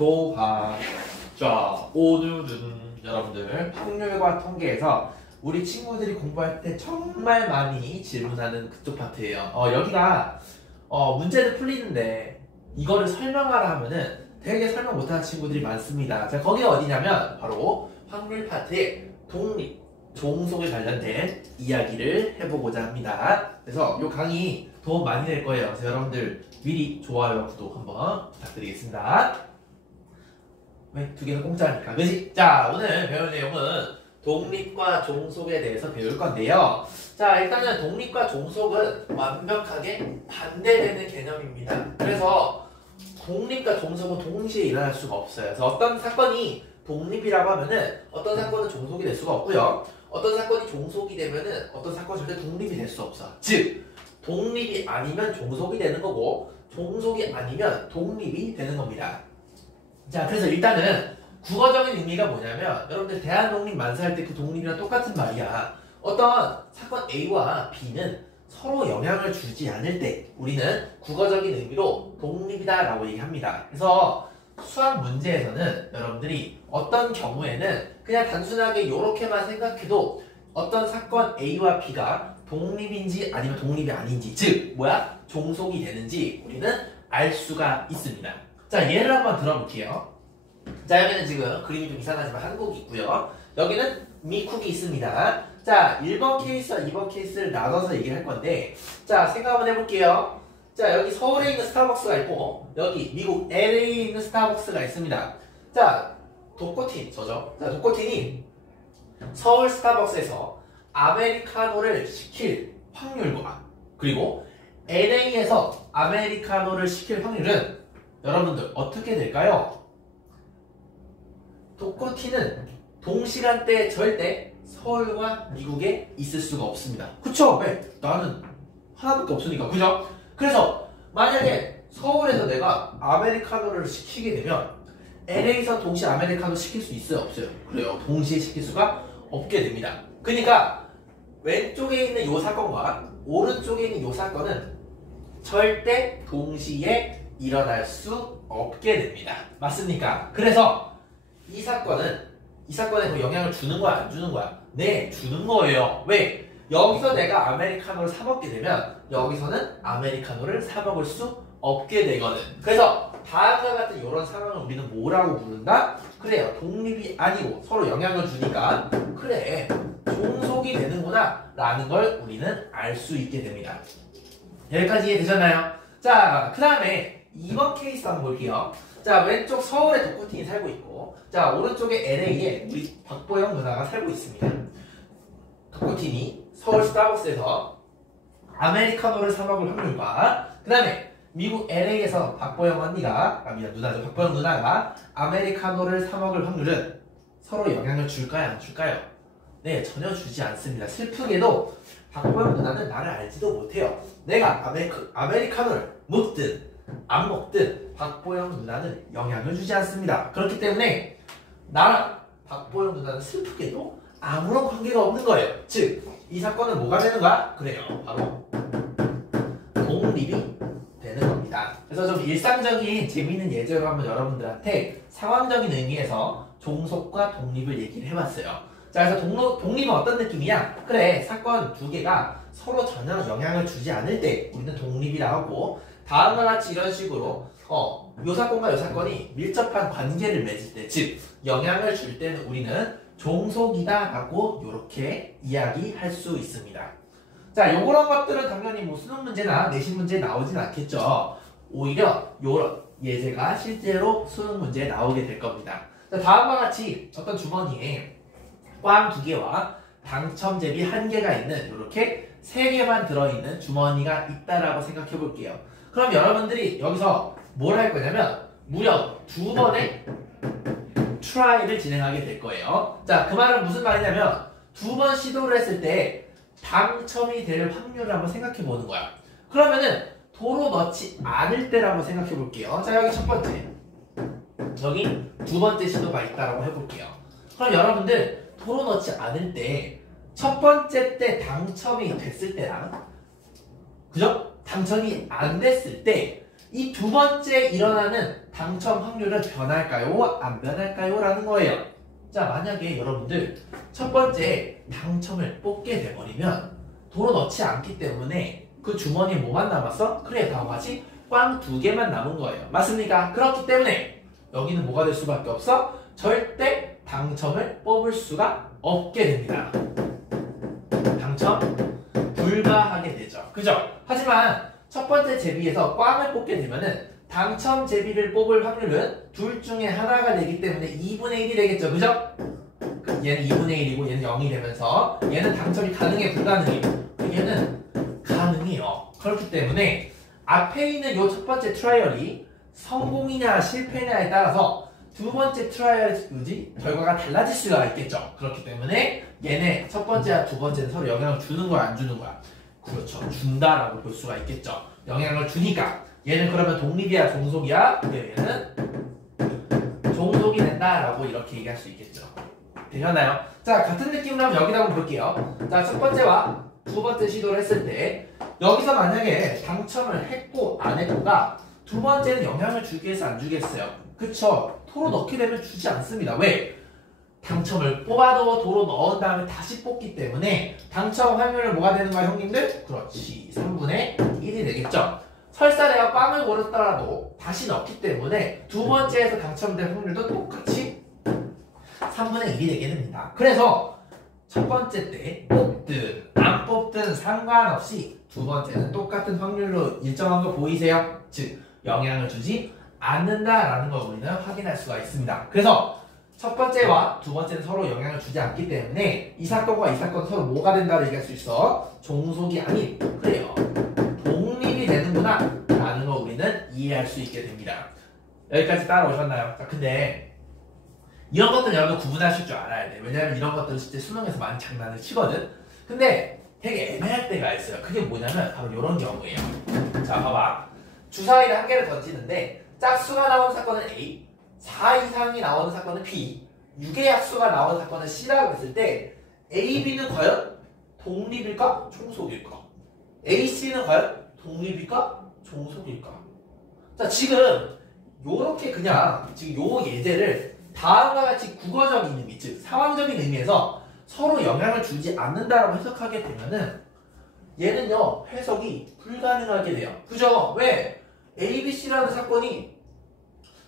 도하. 자, 오늘은 여러분들 확률과 통계에서 우리 친구들이 공부할 때 정말 많이 질문하는 그쪽 파트예요. 여기가 문제는 풀리는데 이거를 설명하라 하면은 되게 설명 못하는 친구들이 많습니다. 자, 거기가 어디냐면 바로 확률 파트의 독립, 종속에 관련된 이야기를 해보고자 합니다. 그래서 이 강의 도움 많이 될 거예요. 그래서 여러분들 미리 좋아요와 구독 한번 부탁드리겠습니다. 왜? 두 개는 공짜니까, 그치? 자, 오늘 배울 내용은 독립과 종속에 대해서 배울 건데요. 자, 일단은 독립과 종속은 완벽하게 반대되는 개념입니다. 그래서 독립과 종속은 동시에 일어날 수가 없어요. 그래서 어떤 사건이 독립이라고 하면은 어떤 사건은 종속이 될 수가 없고요. 어떤 사건이 종속이 되면은 어떤 사건은 절대 독립이 될 수 없어. 즉, 독립이 아니면 종속이 되는 거고, 종속이 아니면 독립이 되는 겁니다. 자, 그래서 일단은 국어적인 의미가 뭐냐면 여러분들 대한독립 만세할 때 그 독립이랑 똑같은 말이야. 어떤 사건 A와 B는 서로 영향을 주지 않을 때 우리는 국어적인 의미로 독립이다 라고 얘기합니다. 그래서 수학 문제에서는 여러분들이 어떤 경우에는 그냥 단순하게 이렇게만 생각해도 어떤 사건 A와 B가 독립인지 아니면 독립이 아닌지, 즉 뭐야? 종속이 되는지 우리는 알 수가 있습니다. 자, 예를 한번 들어볼게요. 자, 여기는 지금 그림이 좀 이상하지만 한국이 있고요. 여기는 미국이 있습니다. 자, 1번 케이스와 2번 케이스를 나눠서 얘기를 할 건데, 자, 생각 한번 해볼게요. 자, 여기 서울에 있는 스타벅스가 있고 여기 미국 LA에 있는 스타벅스가 있습니다. 자, 독고틴, 저죠? 자, 독고틴이 서울 스타벅스에서 아메리카노를 시킬 확률과 그리고 LA에서 아메리카노를 시킬 확률은 여러분들 어떻게 될까요? 독고틴은 동시간대에 절대 서울과 미국에 있을 수가 없습니다. 그쵸? 왜? 나는 하나밖에 없으니까. 그죠? 그래서 만약에 서울에서 내가 아메리카노를 시키게 되면 LA에서 동시에 아메리카노 시킬 수 있어요? 없어요? 그래요. 동시에 시킬 수가 없게 됩니다. 그러니까 왼쪽에 있는 이 사건과 오른쪽에 있는 이 사건은 절대 동시에 일어날 수 없게 됩니다. 맞습니까? 그래서 이 사건에 뭐 영향을 주는 거야, 안 주는 거야? 네, 주는 거예요. 왜? 여기서 내가 아메리카노를 사 먹게 되면 여기서는 아메리카노를 사 먹을 수 없게 되거든. 그래서 다음과 같은 이런 상황을 우리는 뭐라고 부른다? 그래요, 독립이 아니고 서로 영향을 주니까 그래, 종속이 되는구나 라는 걸 우리는 알 수 있게 됩니다. 여기까지 이해되셨나요? 자, 그 다음에 2번 케이스 한번 볼게요. 자, 왼쪽 서울에 독고틴이 살고 있고, 자, 오른쪽에 LA에 우리 박보영 누나가 살고 있습니다. 독고틴이 서울 스타벅스에서 아메리카노를 사 먹을 확률과 그 다음에 미국 LA에서 박보영 언니가, 누나죠. 박보영 누나가 아메리카노를 사 먹을 확률은 서로 영향을 줄까요? 안 줄까요? 네, 전혀 주지 않습니다. 슬프게도 박보영 누나는 나를 알지도 못해요. 내가 아메리카노를 먹든 안 먹든 박보영 누나는 영향을 주지 않습니다. 그렇기 때문에 나랑 박보영 누나는 슬프게도 아무런 관계가 없는 거예요. 즉, 이 사건은 뭐가 되는 거야? 그래요, 바로 독립이 되는 겁니다. 그래서 좀 일상적인 재미있는 예제로 한번 여러분들한테 상황적인 의미에서 종속과 독립을 얘기를 해봤어요. 자, 그래서 독립은 어떤 느낌이야? 그래, 사건 두 개가 서로 전혀 영향을 주지 않을 때 우리는 독립이라 하고, 다음과 같이 이런 식으로 요 사건과 요 사건이 밀접한 관계를 맺을 때, 즉 영향을 줄 때는 우리는 종속이다 라고 이렇게 이야기할 수 있습니다. 자, 요런 것들은 당연히 뭐 수능 문제나 내신 문제에 나오진 않겠죠. 오히려 요런 예제가 실제로 수능 문제에 나오게 될 겁니다. 자, 다음과 같이 어떤 주머니에 꽝 2개와 당첨제비 1개가 있는 이렇게 3개만 들어있는 주머니가 있다라고 생각해 볼게요. 그럼 여러분들이 여기서 뭘 할 거냐면 무려 2번의 트라이를 진행하게 될 거예요. 자, 그 말은 무슨 말이냐면 2번 시도를 했을 때 당첨이 될 확률을 한번 생각해 보는 거야. 그러면은 도로 넣지 않을 때라고 생각해 볼게요. 자, 여기 첫 번째, 여기 두 번째 시도가 있다라고 해볼게요. 그럼 여러분들 도로 넣지 않을 때 첫 번째 때 당첨이 됐을 때랑, 그죠? 당첨이 안 됐을 때 이 두 번째 일어나는 당첨 확률은 변할까요? 안 변할까요? 라는 거예요. 자, 만약에 여러분들 첫 번째 당첨을 뽑게 돼버리면 도로 넣지 않기 때문에 그 주머니에 뭐만 남았어? 그래, 다음과 같이 꽝 2개만 남은 거예요. 맞습니까? 그렇기 때문에 여기는 뭐가 될 수밖에 없어? 절대 당첨을 뽑을 수가 없게 됩니다. 당첨 불가하게 되죠. 그죠? 하지만 첫 번째 제비에서 꽝을 뽑게 되면은 당첨 제비를 뽑을 확률은 둘 중에 하나가 되기 때문에 2분의 1이 되겠죠. 그죠? 얘는 2분의 1이고 얘는 0이 되면서 얘는 당첨이 가능해, 불가능해? 얘는 가능해요. 그렇기 때문에 앞에 있는 요 첫 번째 트라이얼이 성공이냐 실패냐에 따라서 두 번째 트라이얼의 결과가 달라질 수가 있겠죠. 그렇기 때문에 얘네 첫 번째와 두 번째는 서로 영향을 주는 거야, 안 주는 거야? 그렇죠. 준다라고 볼 수가 있겠죠. 영향을 주니까 얘는 그러면 독립이야, 종속이야? 얘는 종속이 된다라고 이렇게 얘기할 수 있겠죠. 되셨나요? 자, 같은 느낌으로 한번 여기다 한번 볼게요. 자, 첫 번째와 두 번째 시도를 했을 때 여기서 만약에 당첨을 했고 안 했고가 두 번째는 영향을 주겠어, 안 주겠어요? 그쵸? 도로 넣게 되면 주지 않습니다. 왜? 당첨을 뽑아도 도로 넣은 다음에 다시 뽑기 때문에 당첨 확률은 뭐가 되는 거야, 형님들? 그렇지, 3분의 1이 되겠죠. 설사 내가 꽝을 고르더라도 다시 넣기 때문에 두 번째에서 당첨될 확률도 똑같이 3분의 1이 되게 됩니다. 그래서 첫 번째 때 뽑든 안 뽑든 상관없이 두 번째는 똑같은 확률로 일정한 거 보이세요? 즉 영향을 주지 않는다라는 걸 우리는 확인할 수가 있습니다. 그래서 첫 번째와 두 번째는 서로 영향을 주지 않기 때문에 이 사건과 이 사건은 서로 뭐가 된다고 얘기할 수 있어? 종속이 아닌, 그래요, 독립이 되는구나 라는 거 우리는 이해할 수 있게 됩니다. 여기까지 따라오셨나요? 자, 근데 이런 것들 여러분 구분하실 줄 알아야 돼. 왜냐면 이런 것들은 진짜 수능에서 많이 장난을 치거든. 근데 되게 애매할 때가 있어요. 그게 뭐냐면 바로 이런 경우예요. 자, 봐봐. 주사위를 한 개를 던지는데 짝수가 나오는 사건은 A, 4 이상이 나오는 사건은 B, 6의 약수가 나오는 사건은 C라고 했을 때 A, B는 과연 독립일까? 종속일까? A, C는 과연 독립일까? 종속일까? 자, 지금 요렇게 그냥 지금 요 예제를 다음과 같이 국어적인 의미, 즉 상황적인 의미에서 서로 영향을 주지 않는다라고 해석하게 되면은 얘는요, 해석이 불가능하게 돼요. 그죠? 왜? A, B, C라는 사건이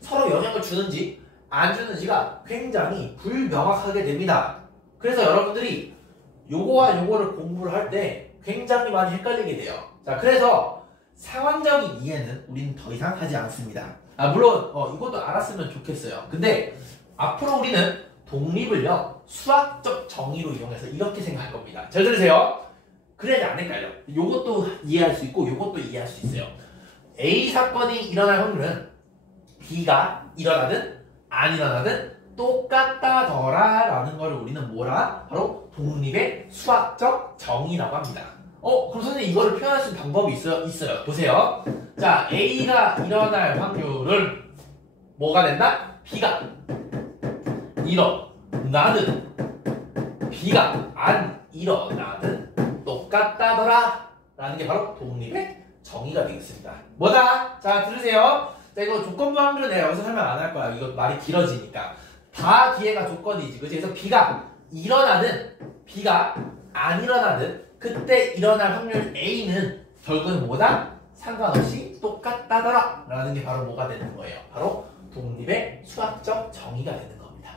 서로 영향을 주는지 안 주는지가 굉장히 불명확하게 됩니다. 그래서 여러분들이 요거와 요거를 공부를 할 때 굉장히 많이 헷갈리게 돼요. 자, 그래서 상황적인 이해는 우리는 더 이상 하지 않습니다. 물론 이것도 알았으면 좋겠어요. 근데 앞으로 우리는 독립을요, 수학적 정의로 이용해서 이렇게 생각할 겁니다. 잘 들으세요. 그래야지 안 헷갈려. 요것도 이해할 수 있고 요것도 이해할 수 있어요. A 사건이 일어날 확률은 B가 일어나든 안 일어나든 똑같다더라 라는 걸 우리는 뭐라? 바로 독립의 수학적 정의라고 합니다. 그럼 선생님 이거를 표현할 수 있는 방법이 있어요. 보세요. 자, A가 일어날 확률은 뭐가 된다? B가 일어나든 B가 안 일어나든 똑같다더라 라는 게 바로 독립의 정의가 되겠습니다. 뭐다? 자, 들으세요. 자, 이거 조건부 확률은 내가 여기서 설명 안 할 거야. 이거 말이 길어지니까. 다 뒤에가 조건이지. 그치? 그래서 B가 일어나든 B가 안 일어나든 그때 일어날 확률 A는 결국은 뭐다? 상관없이 똑같다더라 라는 게 바로 뭐가 되는 거예요? 바로 독립의 수학적 정의가 되는 겁니다.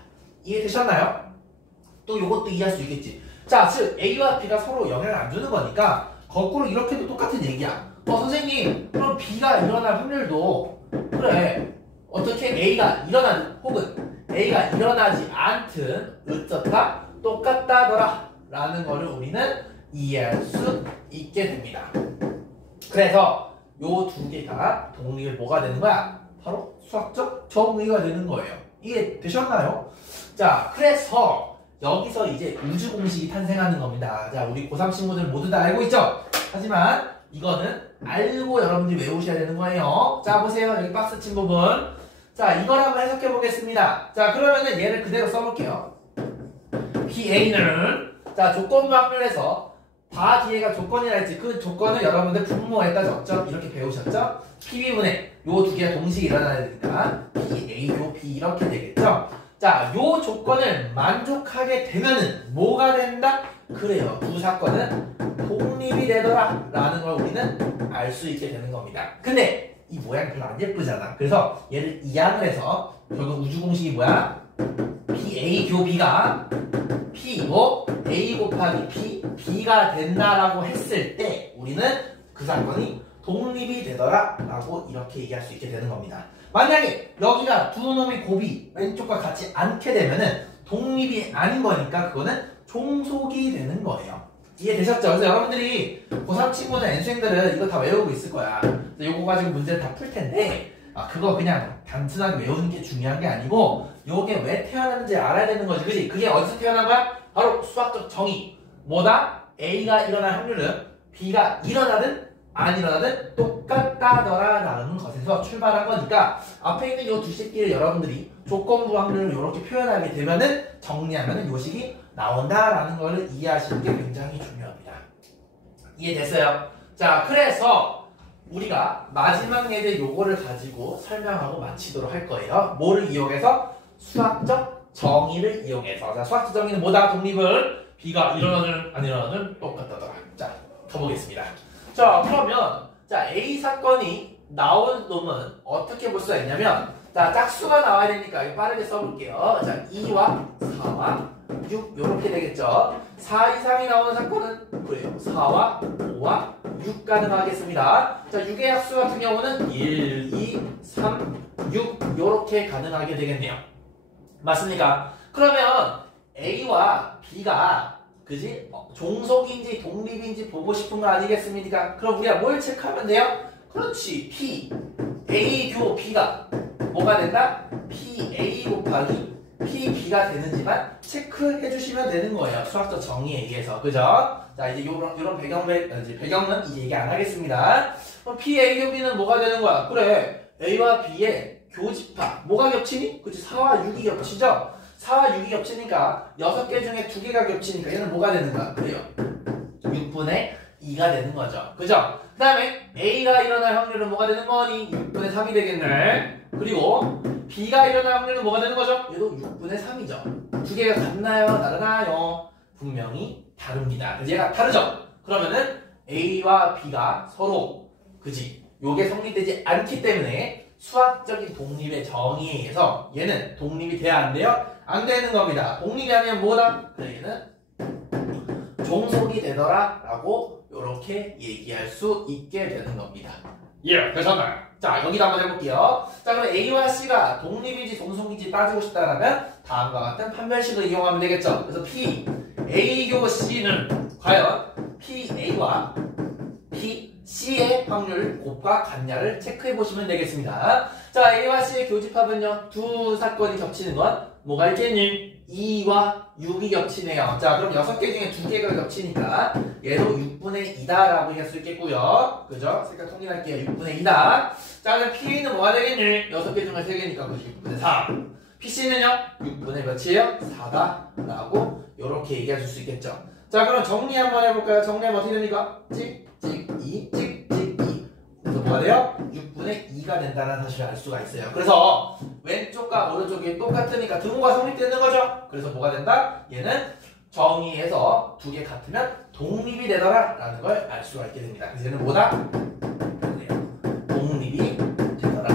이해되셨나요? 또 이것도 이해할 수 있겠지. 자, 즉 A와 B가 서로 영향을 안 주는 거니까 거꾸로 이렇게도 똑같은 얘기야. 선생님, 그럼 B가 일어날 확률도 그래, 어떻게 A가 일어나든 혹은 A가 일어나지 않든 어쩌다 똑같다더라 라는 거를 우리는 이해할 수 있게 됩니다. 그래서 요 두 개가 독립이 뭐가 되는 거야? 바로 수학적 정의가 되는 거예요. 이해 되셨나요? 자, 그래서 여기서 이제 우주 공식이 탄생하는 겁니다. 자, 우리 고3 친구들 모두 다 알고 있죠? 하지만 이거는 알고 여러분들이 외우셔야 되는 거예요. 자, 보세요. 여기 박스 친 부분. 자, 이걸 한번 해석해 보겠습니다. 자, 그러면은 얘를 그대로 써볼게요. BA는 자, 조건부 확률에서 다 뒤에가 조건이라 했지. 그 조건을 여러분들 분모에다 적죠. 이렇게 배우셨죠? PB분의 요 두 개가 동시에 일어나야 되니까 PA, 요 B 이렇게 되겠죠? 자, 요 조건을 만족하게 되면은 뭐가 된다? 그래요. 두 사건은 독립이 되더라 라는 걸 우리는 알 수 있게 되는 겁니다. 근데 이 모양이 별로 안 예쁘잖아. 그래서 얘를 이항을 해서 결국 우주공식이 뭐야? PA 교 B가 P이고 A 곱하기 P, B가 된다라고 했을 때 우리는 그 사건이 독립이 되더라 라고 이렇게 얘기할 수 있게 되는 겁니다. 만약에 여기가 두 놈의 곱이 왼쪽과 같지 않게 되면은 독립이 아닌 거니까 그거는 종속이 되는 거예요. 이해되셨죠? 그래서 여러분들이 고3 친구나 N수생들은 이거 다 외우고 있을 거야. 요거 가지고 문제를 다 풀 텐데 그거 그냥 단순하게 외우는 게 중요한 게 아니고 요게 왜 태어나는지 알아야 되는 거지. 그치? 그게 어디서 태어난 거야? 바로 수학적 정의. 뭐다? A가 일어날 확률은 B가 일어나든 안 일어나든 똑같다더라 라는 것에서 출발한 거니까 앞에 있는 요 두 새끼를 여러분들이 조건부 확률을 이렇게 표현하게 되면은 정리하면은 요 식이 나온다라는 걸 이해하시는 게 굉장히 중요합니다. 이해됐어요? 자, 그래서 우리가 마지막 예제 요거를 가지고 설명하고 마치도록 할 거예요. 뭐를 이용해서? 수학적 정의를 이용해서. 자, 수학적 정의는 뭐다? 독립을 B가 일어나든 안 일어나든 똑같다더라. 자, 가보겠습니다. 자, 그러면 자 A 사건이 나온 놈은 어떻게 볼 수가 있냐면 자, 짝수가 나와야 되니까 이거 빠르게 써볼게요. 자, 2와 4와 6 요렇게 되겠죠. 4 이상이 나오는 사건은 그래요. 4와 5와 6 가능하겠습니다. 자, 6의 약수 같은 경우는 1, 2, 3, 6 요렇게 가능하게 되겠네요. 맞습니까? 그러면 A와 B가 그지? 종속인지 독립인지 보고 싶은 거 아니겠습니까? 그럼 우리가 뭘 체크하면 돼요? 그렇지. P, A 교 B가 뭐가 된다? PA 곱하기 PB가 되는지만 체크해 주시면 되는 거예요. 수학적 정의에 의해서. 그죠? 자, 이제 요런 배경은 이제 얘기 안 하겠습니다. 그럼 PA 교 B는 뭐가 되는 거야? 그래. A와 B의 교집합. 뭐가 겹치니? 그치? 4와 6이 겹치죠? 4와 6이 겹치니까 6개 중에 2개가 겹치니까 얘는 뭐가 되는 거야? 그래요. 6분의 2가 되는 거죠. 그죠? 그 다음에 A가 일어날 확률은 뭐가 되는 거니? 6분의 3이 되겠네. 그리고 B가 일어날 확률은 뭐가 되는 거죠? 얘도 6분의 3이죠. 두 개가 같나요? 다르나요? 분명히 다릅니다. 그래서 얘가 다르죠? 그러면은 A와 B가 서로 그지? 요게 성립되지 않기 때문에 수학적인 독립의 정의에 의해서 얘는 독립이 돼야 안 돼요? 안 되는 겁니다. 독립이 아니면 뭐다? 얘는 종속이 되더라 라고 이렇게 얘기할 수 있게 되는 겁니다. 예, 되셨나요? 자, 여기다 한번 해볼게요. 자, 그럼 A와 C가 독립인지 종속인지 따지고 싶다면 다음과 같은 판별식을 이용하면 되겠죠. 그래서 P, A교 C는 과연 PA와 PC의 확률 곱과 같냐를 체크해 보시면 되겠습니다. 자, A와 C의 교집합은요, 두 사건이 겹치는 건 뭐가 있겠니? 2와 6이 겹치네요. 자, 그럼 6개 중에 2개가 겹치니까 얘도 6분의 2다라고 할 수 있겠고요. 그죠? 색깔 통일할게요. 6분의 2다. 자, 그럼 P는 뭐가 되겠니? 6개 중에 3개니까 그 6분의 3. PC는요? 6분의 몇이에요? 4다 라고 이렇게 얘기해 줄 수 있겠죠. 자, 그럼 정리 한번 해볼까요? 정리하면 어떻게 됩니까? 찍, 찍, 2, 찍, 찍, 2. 그래서 뭐가 돼요? 6분의 2가 된다는 사실을 알 수가 있어요. 그래서 왼쪽과 오른쪽이 똑같으니까 등호가 성립되는 거죠. 그래서 뭐가 된다? 얘는 정의에서 두 개 같으면 독립이 되더라 라는 걸 알 수가 있게 됩니다. 그래서 얘는 뭐다? 독립이 되더라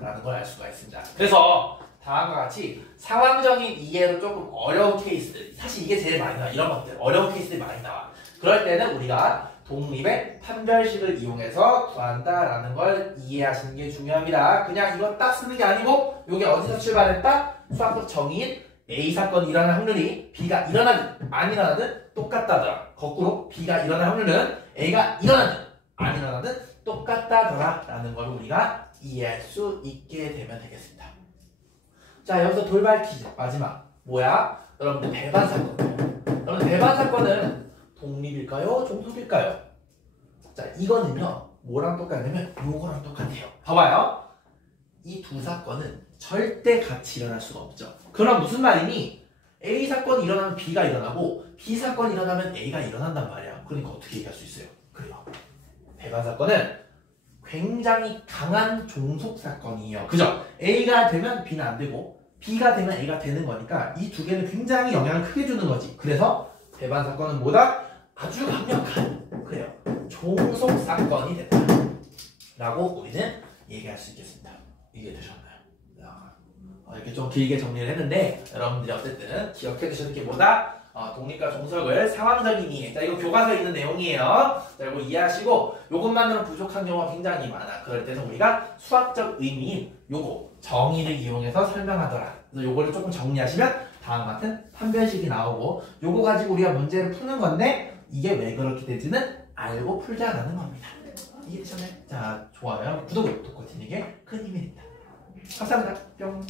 라는 걸 알 수가 있습니다. 그래서 다음과 같이 상황적인 이해로 조금 어려운 케이스들, 사실 이게 제일 많이 나와. 이런 것들 어려운 케이스들이 많이 나와. 그럴 때는 우리가 독립의 판별식을 이용해서 구한다라는 걸 이해하시는 게 중요합니다. 그냥 이거 딱 쓰는 게 아니고 이게 어디서 출발했다? 수학적 정의인 A 사건이 일어날 확률이 B가 일어나든 안 일어나든 똑같다더라. 거꾸로 B가 일어날 확률은 A가 일어나든 안 일어나든 똑같다더라 라는 걸 우리가 이해할 수 있게 되면 되겠습니다. 자, 여기서 돌발 퀴즈 마지막 뭐야? 여러분들 배반 사건. 여러분들 배반 사건은 독립일까요? 종속일까요? 자, 이거는요 뭐랑 똑같냐면 요거랑 똑같아요. 봐봐요. 이 두 사건은 절대 같이 일어날 수가 없죠. 그럼 무슨 말이니? A 사건이 일어나면 B가 일어나고 B 사건이 일어나면 A가 일어난단 말이야. 그러니까 어떻게 얘기할 수 있어요? 그래요. 배반 사건은 굉장히 강한 종속 사건이에요. 그죠? A가 되면 B는 안 되고 B가 되면 A가 되는 거니까 이 두 개는 굉장히 영향을 크게 주는 거지. 그래서 배반 사건은 뭐다? 아주 강력한 그래요. 종속 사건이 된다. 라고 우리는 얘기할 수 있겠습니다. 이해되셨나요? 이렇게 좀 길게 정리를 했는데 여러분들이 어쨌든 기억해 두시는 게 뭐다? 독립과 종속을 상황적인 이해. 자, 이거 교과서에 있는 내용이에요. 자, 이거 이해하시고 요것만으로는 부족한 경우가 굉장히 많아. 그럴 때는 우리가 수학적 의미인 요거 정의를 이용해서 설명하더라. 그래서 요거를 조금 정리하시면 다음 같은 판별식이 나오고 요거 가지고 우리가 문제를 푸는 건데 이게 왜 그렇게 되지는 알고 풀자라는 겁니다. 이해되셨나요? 자, 좋아요. 구독을 돕고 드리는 게 큰 힘이 됩니다. 감사합니다. 뿅.